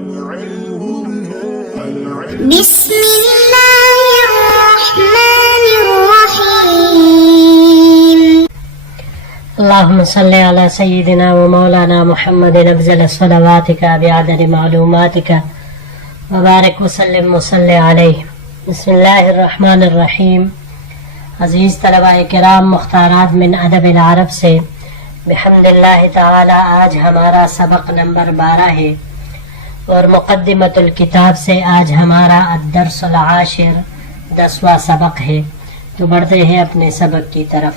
بسم الله الرحمن الرحيم. اللهم صل على سيدنا ومولانا محمد أفضل صلواتك بعدد معلوماتك وبارك وسلم وصل عليه. بسم اللہ الرحمن الرحیم. عزیز طلباء کرام، مختارات من ادب العرب سے بحمد اللہ تعالی آج ہمارا سبق نمبر 12 ہے، اور مقدمۃ الکتاب سے آج ہمارا الدرس العاشر 10واں سبق ہے. تو بڑھتے ہیں اپنے سبق کی طرف.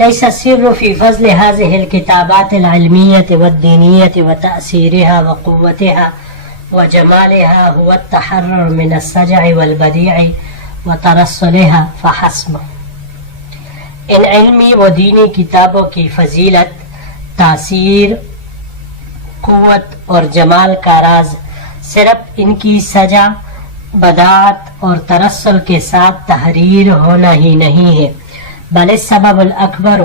ليس السر في فضل هذه الكتابات العلمية والدينية وتأثيرها وقوتها وجمالها هو التحرر من السجع والبديع وترسلها فحسب. ان علمی و دینی کتابوں کی فضیلت، تاثیر، قوت اور جمال کا راز صرف ان کی سجع، بداعت اور ترسل کے ساتھ تحریر ہونا ہی نہیں ہے، بل السبب الأكبر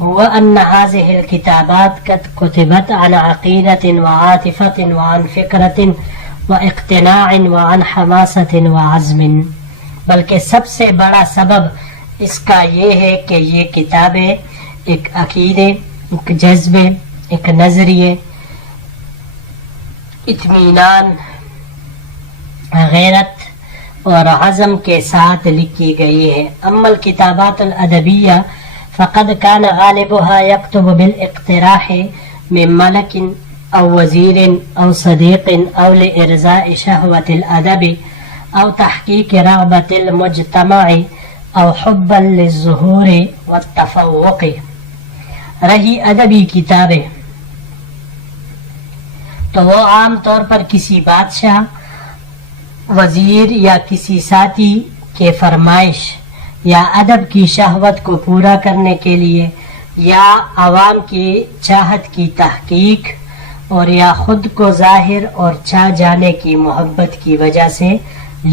هو أن هذه الكتابات قد كتبت عن عقيدة وعاطفة وعن فكرة واقتناع وعن حماسة وعزم. بلکہ سب سے بڑا سبب اس کا یہ ہے کہ یہ کتابیں ایک عقیدے، ایک جذبے، ایک نظریے، اطمینان، غیرت اور عزم کے ساتھ لکھی گئی ہے. اما الکتابات الادبیہ فقد كان غالبها يكتب بالاقتراح من ملك او وزیر او صدیق او لارضاء شهوة الادب او تحقیق رغبة المجتمع او حبا للظہور والتفوق. رہی ادبی کتابیں تو وہ عام طور پر کسی بادشاہ، وزیر یا کسی ساتھی کے فرمائش یا ادب کی شہوت کو پورا کرنے کے لیے، یا عوام کی چاہت کی تحقیق، اور یا خود کو ظاہر اور چاہ جانے کی محبت کی وجہ سے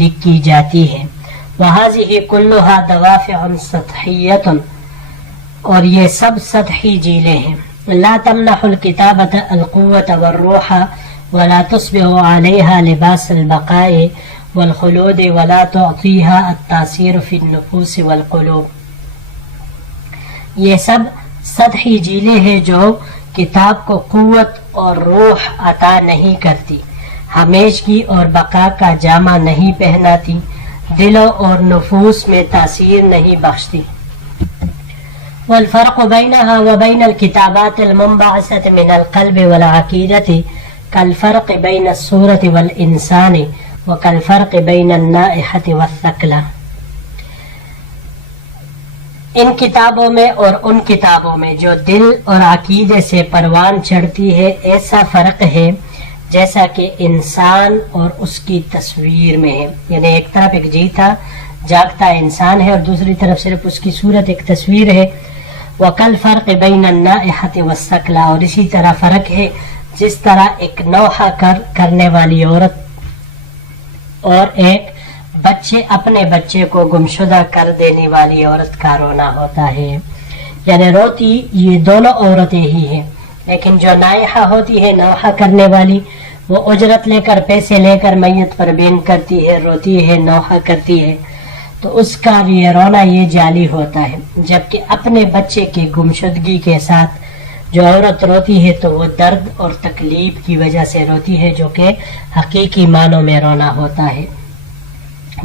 لکھی جاتی ہے. وَهَذِهِ كُلُّهَا دَوَافِعٌ سَطْحِيَّةٌ، اور یہ سب سطحی جیلیں ہیں. لا تمنح الكتابة القوة والروح ولا تصبح عليها لباس البقاء والخلود ولا تعطيها التاثير في النفوس والقلوب. یہ سب سطحی جیلیں ہیں جو کتاب کو قوت اور روح عطا نہیں کرتی، ہمیشگی اور بقا کا جامہ نہیں پہناتی، دلوں اور نفوس میں تاثیر نہیں بخشتی. والفرق بينها وبين الكتابات المنبعثة من القلب والعقيدة كالفرق بين الصورة والإنسان وكالفرق بين النائحة والثقلة. ان کتابوں میں اور ان کتابوں میں جو دل اور عقیدے سے پروان چڑھتی ہے ایسا فرق ہے جیسا کہ انسان اور اس کی تصویر میں ہے. یعنی ایک طرف ایک جیتا جاگتا انسان ہے اور دوسری طرف صرف اس کی صورت ایک تصویر ہے. وَكَالْفَرْقِ بَيْنَ النَّائِحَةِ وَالثَّقْلَةِ، اور اسی طرح فرق ہے جس طرح ایک نوحہ کرنے والی عورت اور ایک بچے اپنے بچے کو گمشدہ کر دینے والی عورت کا رونا ہوتا ہے. یعنی روتی یہ دونوں عورتیں ہی ہیں، لیکن جو نائحہ ہوتی ہے، نوحہ کرنے والی، وہ اجرت لے کر، پیسے لے کر میت پر بین کرتی ہے، روتی ہے، نوحہ کرتی ہے، تو اس کا بھی رونا یہ جعلی ہوتا ہے. جبکہ اپنے بچے کی گمشدگی کے ساتھ جو عورت روتی ہے تو وہ درد اور تکلیف کی وجہ سے روتی ہے، جو کہ حقیقی معنوں میں رونا ہوتا ہے.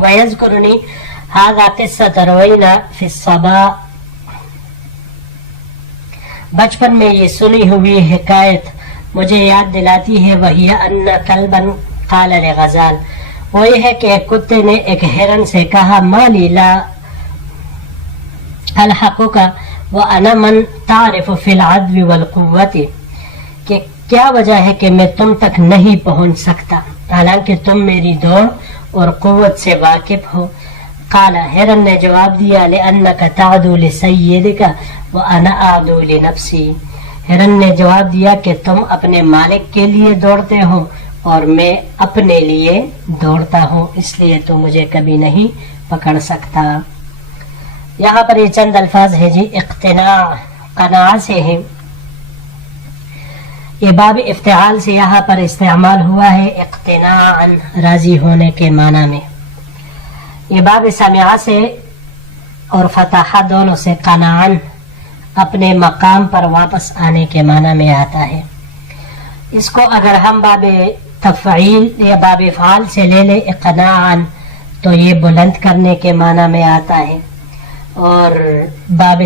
وَيَذْكُرُنِي هَذَا قِصَّةَ رُوَيْنَا فِي الصَّبَاءِ، بچپن میں یہ سنی ہوئی حکایت مجھے یاد دلاتی ہے. وَهِيَ أَنَّ كَلْبًا قَالَ لِغَزَالٍ، وہ یہ ہے کہ ایک کتے نے ایک ہرن سے کہا، مَا لِي لَا أَلْحَقُكَ وَأَنَا مَنْ تَعْرِفُ فِي الْعَدْوِ وَالْقُوَّةِ، کہ کیا وجہ ہے کہ میں تم تک نہیں پہنچ سکتا حالانکہ تم میری دوڑ اور قوت سے واقف ہو. قال، ہرن نے جواب دیا، لِأَنَّكَ تَعْدُو لِسَيِّدِكَ وَأَنَا أَعْدُو لِنَفْسِي، ہرن نے جواب دیا کہ تم اپنے مالک کے لیے دوڑتے ہو اور میں اپنے لیے دوڑتا ہوں، اس لیے تو مجھے کبھی نہیں پکڑ سکتا. یہاں پر یہ چند الفاظ ہیں جی، اقتناع، قناعت سے ہیں. یہ باب افتعال سے یہاں پر استعمال ہوا ہے اقتناعاً راضی ہونے کے معنی میں. یہ باب سمعہ سے اور فتح دونوں سے قناعاً اپنے مقام پر واپس آنے کے معنی میں آتا ہے. اس کو اگر ہم باب تفعیل یا باب افعال سے لے لیں اقناعاً تو یہ بلند کرنے کے معنی میں آتا ہے، اور باب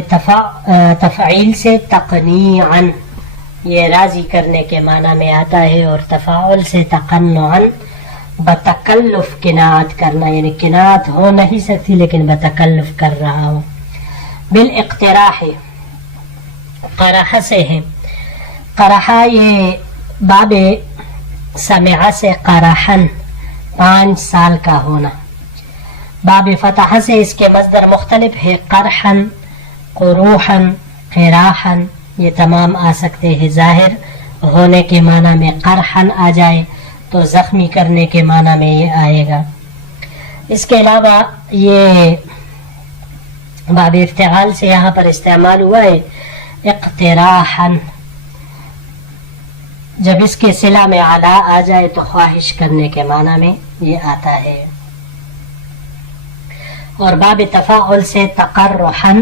تفعیل سے تقنیعاً یہ راضی کرنے کے معنی میں آتا ہے، اور تفاعل سے تقنعاً بتکلف کناعت کرنا، یعنی کناعت ہو نہیں سکتی لیکن بتکلف کر رہا ہو. بالاقتراح قرح سے ہے. قرح یہ باب سمعہ سے قرحن 5 سال کا ہونا. باب فتح سے اس کے مصدر مختلف ہے، قرحن، قروحن، قراحن، یہ تمام آ سکتے ہیں. ظاہر ہونے کے معنی میں قرحن آ جائے تو زخمی کرنے کے معنی میں یہ آئے گا. اس کے علاوہ یہ باب افتعال سے یہاں پر استعمال ہوا ہے اقتراحن. جب اس کے صلہ میں علا آ جائے تو خواہش کرنے کے معنی میں یہ آتا ہے. اور باب تفاعل سے تقرحن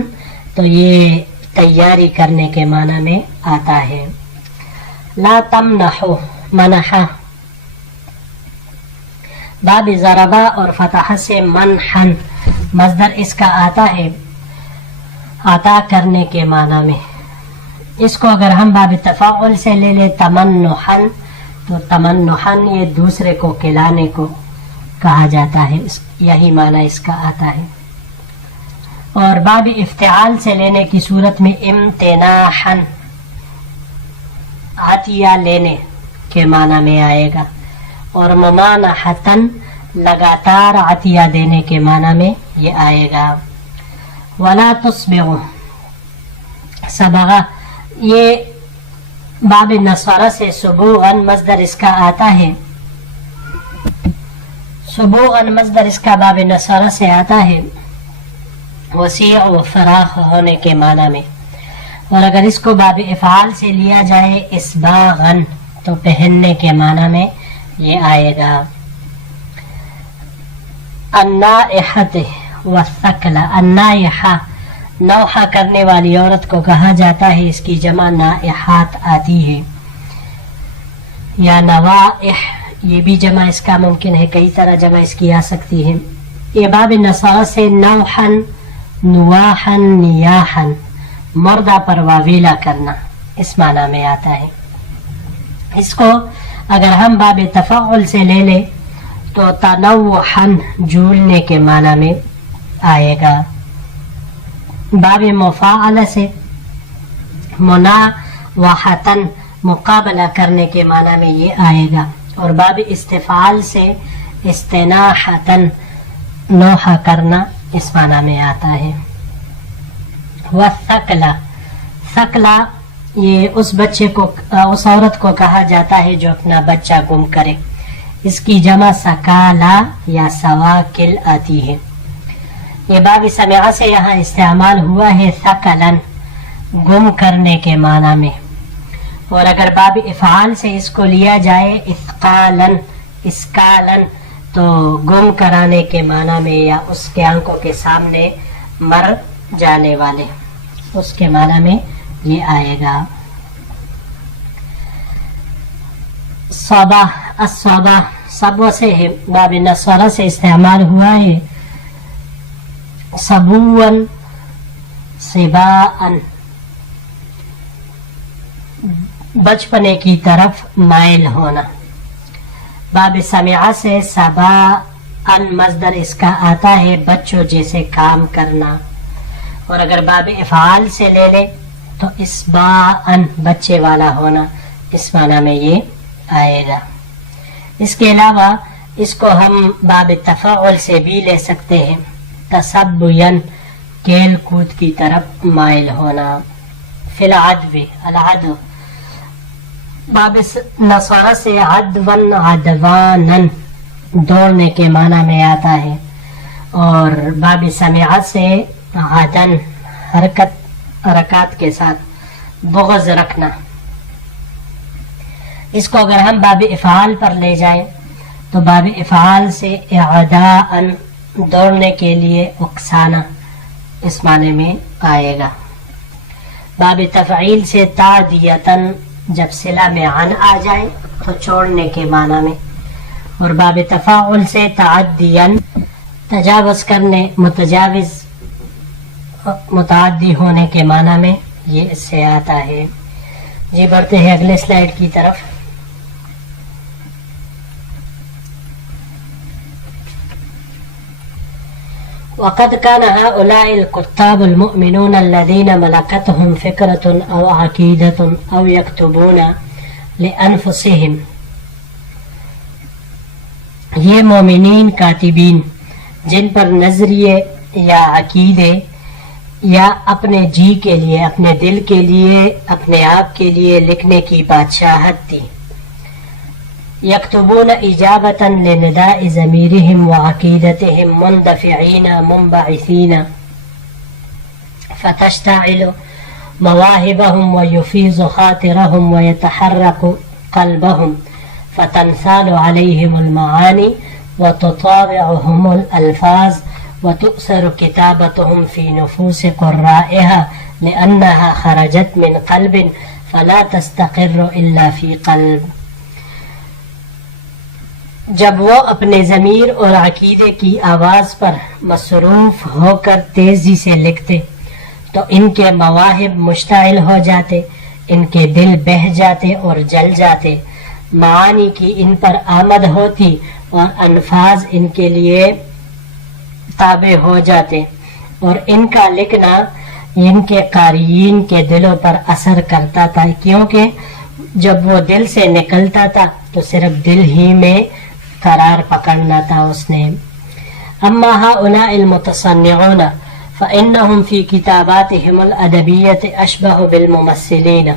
تو یہ تیاری کرنے کے معنی میں آتا ہے. لا تمنحو منحا. باب ضربا اور فتح سے منحن مصدر اس کا آتا ہے عطا کرنے کے معنی میں. اس کو اگر ہم باب تفاعل سے لے لیں تمنحن تو تمنحن یہ دوسرے کو کھلانے کو کہا جاتا ہے، یہی معنی اس کا آتا ہے. اور باب افتعال سے لینے کی صورت میں امتناحن عطیہ لینے کے معنی میں آئے گا، اور ممانحتن لگاتار عطیہ دینے کے معنی میں یہ آئے گا. ولا تصبغ صبغہ یہ باب نصارہ سے صبوغن مصدر اس کا آتا ہے. صبوغن مصدر اس کا باب نصارہ سے آتا ہے وسیع و فراخ ہونے کے معنی میں. اور اگر اس کو باب افعال سے لیا جائے اسباغن تو پہننے کے معنی میں یہ آئے گا. النائحۃ والثقل. النائحہ نوحہ کرنے والی عورت کو کہا جاتا ہے، اس کی جمع نائحات آتی ہے، یا نوائح یہ بھی جمع اس کا ممکن ہے، کئی طرح جمع اس کی آ سکتی ہے. یہ باب نصارہ سے نوحن، نواحن، نیاحن مردہ پر واویلا کرنا اس معنی میں آتا ہے. اس کو اگر ہم باب تفاعل سے لے لیں تو تنوحن جولنے کے معنی میں آئے گا. باب مفاعلہ سے مناوحتن مقابلہ کرنے کے معنی میں یہ آئے گا، اور باب استفعال سے استناحتن نوحہ کرنا اس معنی میں آتا ہے. والثقلہ ثقلہ یہ اس بچے کو اس عورت کو کہا جاتا ہے جو اپنا بچہ گم کرے، اس کی جمع سکالہ یا سواکل آتی ہے. یہ باب سمعہ سے یہاں استعمال ہوا ہے ثقلن گم کرنے کے معنی میں. اور اگر باب افعال سے اس کو لیا جائے اثقالن اسکالن تو گم کرانے کے معنی میں، یا اس کے آنکھوں کے سامنے مر جانے والے اس کے معنی میں یہ آئے گا. صبا الصبا صبو سے ہے، باب نصارہ سے استعمال ہوا ہے صبون صباءن بچپنے کی طرف مائل ہونا. باب سمعہ سے صباءن مصدر اس کا آتا ہے بچوں جیسے کام کرنا. اور اگر باب افعال سے لے لے تو اسباءن بچے والا ہونا اس معنی میں یہ آئے گا. اس کے علاوہ اس کو ہم باب تفاعل سے بھی لے سکتے ہیں تسبین کھیل کود کی طرف مائل ہونا. فی العدو العدو باب نصارہ سے عدون عدوانن دوڑنے کے معنی میں آتا ہے، اور باب سمعہ سے عدن حرکات کے ساتھ بغض رکھنا. اس کو اگر ہم باب افعال پر لے جائیں تو باب افعال سے اعداءً دوڑنے کے لیے اکسانا اس معنی میں آئے گا. باب تفعیل سے تعدیتاً جب صلہ میں عن آ جائے تو چھوڑنے کے معنی میں، اور باب تفاعل سے تعدیاً تجاوز کرنے، متجاوز متعدی ہونے کے معنی میں یہ اس سے آتا ہے. جی بڑھتے ہیں اگلے سلائیڈ کی طرف. وقد كان هؤلاء الكتاب المؤمنون الذين ملكتهم فكرة أو عقيدة أو يكتبون لأنفسهم، یہ مومنین کاتبین جن پر نظریے یا عقیدے یا اپنے جی کے لیے، اپنے دل کے لیے، اپنے آپ کے لیے لکھنے کی بادشاہت تھی. يكتبون إجابة لنداء ضميرهم وعقيدتهم مندفعين منبعثين، فتشتعل مواهبهم ويفيض خاطرهم ويتحرك قلبهم، فتنسال عليهم المعاني وتطاوعهم الألفاظ وتؤثر كتابتهم في نفوس قرائها لأنها خرجت من قلب فلا تستقر إلا في قلب. جب وہ اپنے ضمیر اور عقیدے کی آواز پر مصروف ہو کر تیزی سے لکھتے تو ان کے مواہب مشتعل ہو جاتے، ان کے دل بہہ جاتے اور جل جاتے، معانی کی ان پر آمد ہوتی اور الفاظ ان کے لیے تابع ہو جاتے، اور ان کا لکھنا ان کے قارئین کے دلوں پر اثر کرتا تھا، کیونکہ جب وہ دل سے نکلتا تھا تو صرف دل ہی میں قرار پکڑنا تھا اس نے. اما هؤلاء المتصنعون فإنهم في كتاباتهم الأدبية أشبه بالممثلين.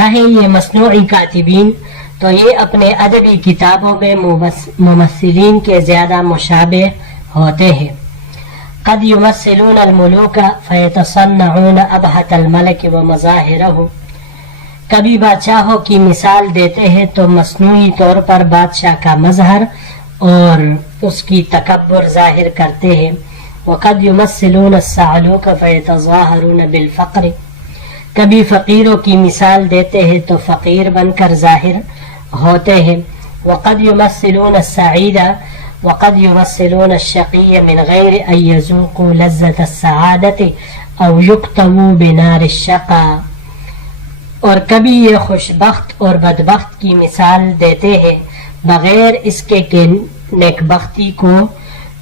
رہے یہ مصنوعی کاتبین تو یہ اپنے ادبی کتابوں میں ممثلین کے زیادہ مشابہ ہوتے ہیں. قد يمثلون الملوك فيتصنعون أبهة الملك ومظاهره. کبھی بادشاہوں کی مثال دیتے ہیں تو مصنوعی طور پر بادشاہ کا مظہر اور اس کی تکبر ظاہر کرتے ہیں. وقد يمثلون الصعلوك فيتظاهرون بالفقر. کبھی فقیروں کی مثال دیتے ہیں تو فقیر بن کر ظاہر ہوتے ہیں. وقد يمثلون السعيد وقد يمثلون الشقي من غير أن يذوقوا لذة السعادة أو يكتووا بنار الشقاء. اور کبھی یہ خوشبخت اور بدبخت کی مثال دیتے ہیں بغیر اس کے کہ نیکبختی کو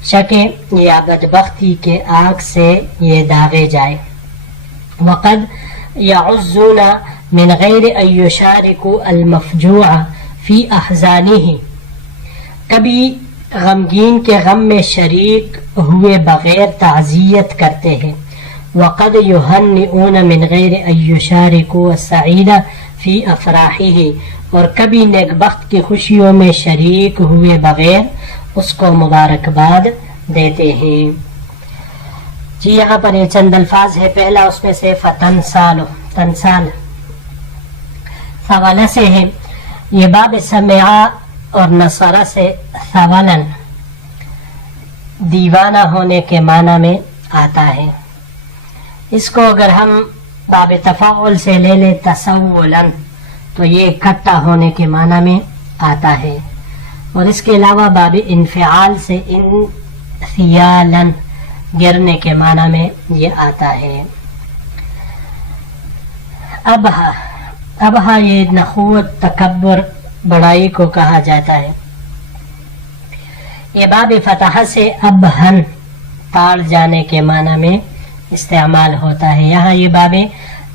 چکے یا بدبختی کے آگ سے یہ داغے جائے. وقد يعزون من غیر ان يشاركوا المفجوع فی احزانه. کبھی غمگین کے غم میں شریک ہوئے بغیر تعزیت کرتے ہیں. وقد يهنئون من غیر ان يشاركوا السعید فی افراحه. اور کبھی نیک بخت کی خوشیوں میں شریک ہوئے بغیر اس کو مبارکباد دیتے ہیں. جی یہاں پر یہ چند الفاظ ہے. پہلا اس میں سے فتنسالو، تنسال حوالہ سے ہے. یہ باب سمعا اور نصرہ سے ثولن دیوانہ ہونے کے معنی میں آتا ہے. اس کو اگر ہم باب تفاعل سے لے لیں تسولن تو یہ اکٹھا ہونے کے معنی میں آتا ہے. اور اس کے علاوہ باب انفعال سے انفعالن گرنے کے معنی میں یہ آتا ہے. ابہا یہ نخوت، تکبر، بڑائی کو کہا جاتا ہے. یہ باب فتح سے ابہن تاڑ جانے کے معنی میں استعمال ہوتا ہے. یہاں یہ باب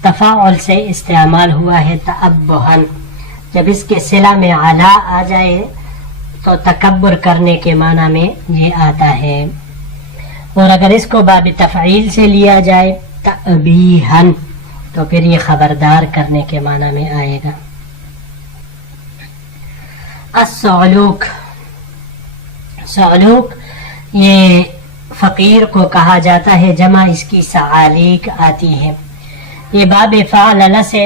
تفاعل سے استعمال ہوا ہے تأبہن. جب اس کے صلہ میں علا آ جائے تو تکبر کرنے کے معنی میں یہ آتا ہے. اور اگر اس کو باب تفعیل سے لیا جائے تأبیہن تو پھر یہ خبردار کرنے کے معنی میں آئے گا. الصعلوک، صعلوک یہ فقیر کو کہا جاتا ہے، جمع اس کی سعالیک آتی ہے. یہ باب فعلل سے